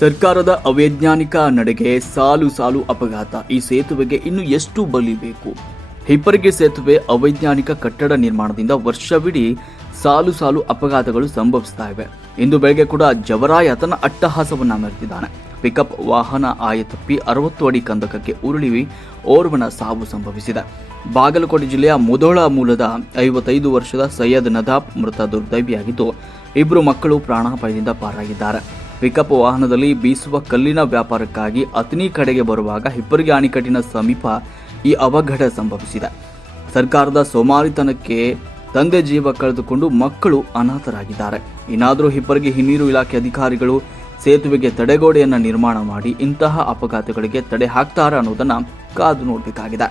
ಸರ್ಕಾರದ ಅವೈಜ್ಞಾನಿಕ ನಡೆಗೆ ಸಾಲು ಸಾಲು ಅಪಘಾತ. ಈ ಸೇತುವೆಗೆ ಇನ್ನು ಎಷ್ಟು ಬಲಿ ಬೇಕು? ಹಿಪ್ಪರಿಗೆ ಸೇತುವೆ ಅವೈಜ್ಞಾನಿಕ ಕಟ್ಟಡ ನಿರ್ಮಾಣದಿಂದ ವರ್ಷವಿಡೀ ಸಾಲು ಸಾಲು ಅಪಘಾತಗಳು ಸಂಭವಿಸ್ತಾ ಇವೆ. ಇಂದು ಬೆಳಗ್ಗೆ ಕೂಡ ಜವರಾಯ ತನ್ನ ಅಟ್ಟಹಾಸವನ್ನ ಮೆರೆದಿದ್ದಾನೆ. ಪಿಕಪ್ ವಾಹನ ಆಯತಪ್ಪಿ ಅರವತ್ತು ಅಡಿ ಕಂದಕಕ್ಕೆ ಉರುಳಿ ಓರ್ವನ ಸಾವು ಸಂಭವಿಸಿದೆ. ಬಾಗಲಕೋಟೆ ಜಿಲ್ಲೆಯ ಮುಧೋಳ ಮೂಲದ ಐವತ್ತೈದು ವರ್ಷದ ಸೈಯದ್ ನದಾಬ್ ಮೃತ ದುರ್ದೈವಿಯಾಗಿದ್ದು ಇಬ್ಬರು ಮಕ್ಕಳು ಪ್ರಾಣಾಪಾಯದಿಂದ ಪಾರಾಗಿದ್ದಾರೆ. ಪಿಕಪ್ ವಾಹನದಲ್ಲಿ ಬೀಸುವ ಕಲ್ಲಿನ ವ್ಯಾಪಾರಕ್ಕಾಗಿ ಅತ್ನಿ ಕಡೆಗೆ ಬರುವಾಗ ಹಿಪ್ಪರಿಗೆ ಅಣೆಕಟ್ಟಿನ ಸಮೀಪ ಈ ಅವಘಡ ಸಂಭವಿಸಿದೆ. ಸರ್ಕಾರದ ಸೋಮಾರಿತನಕ್ಕೆ ತಂದೆ ಜೀವ ಕಳೆದುಕೊಂಡು ಮಕ್ಕಳು ಅನಾಥರಾಗಿದ್ದಾರೆ. ಇನ್ನಾದರೂ ಹಿಬ್ಬರಿಗೆ ಹಿನ್ನೀರು ಇಲಾಖೆ ಅಧಿಕಾರಿಗಳು ಸೇತುವೆಗೆ ತಡೆಗೋಡೆಯನ್ನು ನಿರ್ಮಾಣ ಮಾಡಿ ಇಂತಹ ಅಪಘಾತಗಳಿಗೆ ತಡೆ ಹಾಕ್ತಾರ ಅನ್ನೋದನ್ನು ಕಾದು ನೋಡಬೇಕಾಗಿದೆ.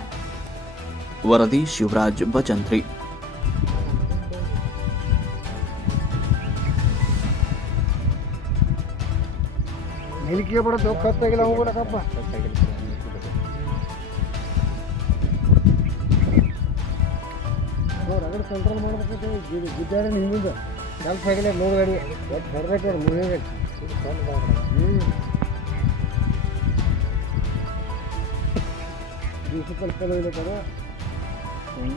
ವರದಿ ಶಿವರಾಜ್ ಭಜಂತ್ರಿ ನಿಲ್ಕೆ ಬಡ ಕತ್ತಾಗಿಲ್ಲ ಹೋಗ್ಬಿಡಕಪ್ಪ ಅವ್ರು ಅದ್ರ ಕಂಟ್ರೋಲ್ ಮಾಡ್ಬೇಕಂತ ಗುದ್ದಾಡ ಹಿಂದಿಂದ ಕೆಲಸ ಆಗಿಲ್ಲ, ಮೂರು ಗಾಡಿ. ಒಟ್ಟು ಬರ್ಬೇಕು ಮೂರೇ ಗಾಡಿ. ಹ್ಞೂ ದಿವಸ ಹೋಗ್ಬೇಕಾದ್ರೆ ಇಲ್ಲ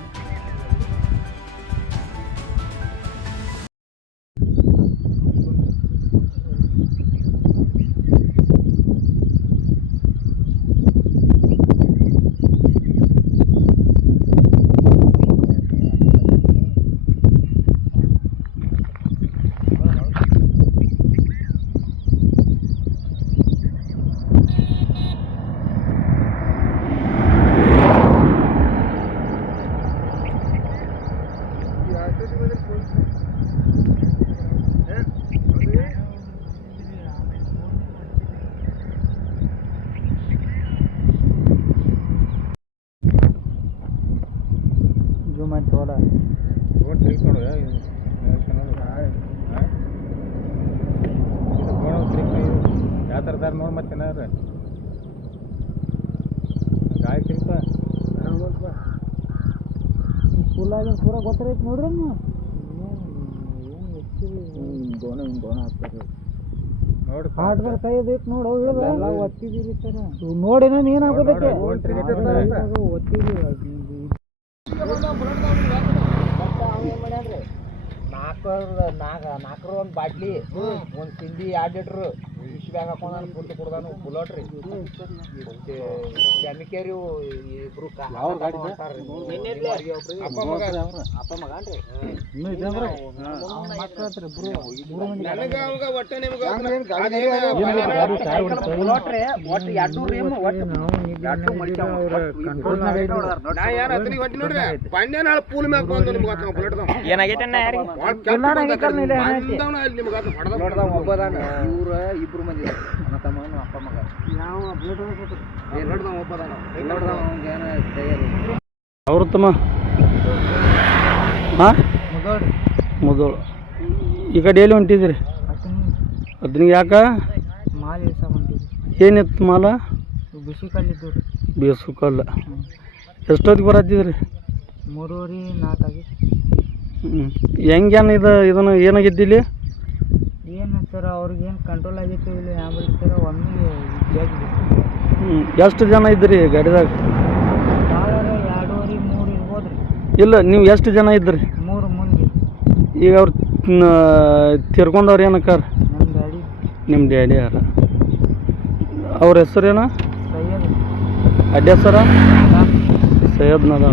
ಜೂಮ್ ಮಾಡಿ ತೋಡ ಯಾವ ಥರದಾರ ನೋಡಿ ಮತ್ತೆ ಏನಾರ ಗಾಯ ತಿರ್ತ ಫುಲ್ ಆಗಿ ಪೂರ ಗೊತ್ತಿರೈತೆ ನೋಡ್ರಿ ನೀವು ನೋಡಿ ಕೈ ಅದೈತೆ ನೋಡು ಎಲ್ಲ ಒತ್ತಿದಿರಿ ನೋಡಿನ ನೀನು ಹಾಕೋದಕ್ಕೆ ನೋಡಿ, ನಾಲ್ಕು ನಾಲ್ಕು ನಾಲ್ಕರ ಒಂದು ಬಾಟ್ಲಿ ಒಂದು ತಿಂಡಿ ಎರಡು ಲೀಟ್ರ್. ಬ್ಯಾಗ್ ಹಾಕೊಂಡ್ ಪೂರ್ತಿ ಕುಡ್ದಾನು ಬುಲೋಟ್ ರೀ. ಕೆಮಿಕೇರಿ ಇಬ್ರು ಅಪ್ಪ ಮಗ? ಅಪ್ಪ ಮಗನ್ರಿ ಏನಾಗೈತೆ ಇವ್ರ ಇಬ್ರು ಮಂದಿ ತಮ್ಮನು ಅಪ್ಪ ಮಗ ಅವ್ನಿಗೆ ಏನೋ ತಯಾರಿ ಅವ್ರ ತಮ್ಮ ಹಾಂ ಮುದೋಳು. ಈ ಕಡೆ ಎಲ್ಲಿ ಹೊಂಟಿದ್ರಿ ಅದನ್ನ ಯಾಕ? ಮಾಲ್ ಏನಿತ್ತು ಮಾಲ? ಬಿಸಿ ಕಲ್ಲಿದ್ದು ಬೇಸು ಕಲ್ಲ ಎಷ್ಟೊತ್ತಿಗೆ ಬರತ್ತಿದ್ರಿ ಮೂರುವರೆ ನಾಲ್ಕಾಗಿ ಹ್ಞೂ ಹೆಂಗೇನು ಇದು ಇದನ್ನು ಏನಾಗಿದ್ದಿಲ್ಲಿ? ಏನು ಸರ್ ಅವ್ರಿಗೆ ಏನು ಕಂಟ್ರೋಲ್ ಆಗೈತೆ ಇಲ್ಲ ಆಮೇಲೆ ಸರ್ ಒಮ್ಮೆ ಹ್ಞೂ ಎಷ್ಟು ಜನ ಇದ್ರಿ ಗಾಡಿದಾಗ? ಎರಡೂವರೆ ಮೂರು ಇರ್ಬೋದು ರೀ ಇಲ್ಲ ನೀವು ಎಷ್ಟು ಜನ ಇದ್ರಿ ಮೂರು ಮಂದಿ. ಈಗ ಅವ್ರು ತಿರ್ಕೊಂಡವ್ರು ಏನಕ್ಕಾರ ನಮ್ಮ ಗಾಡಿ ನಿಮ್ಮ ಡ್ಯಾಡಿ ಯಾರ? ಅವ್ರ ಹೆಸರೇನ? ಸೈಯದ್. ಅಡ್ಡ ಹೆಸರ ಸೈಯದ್. ನದ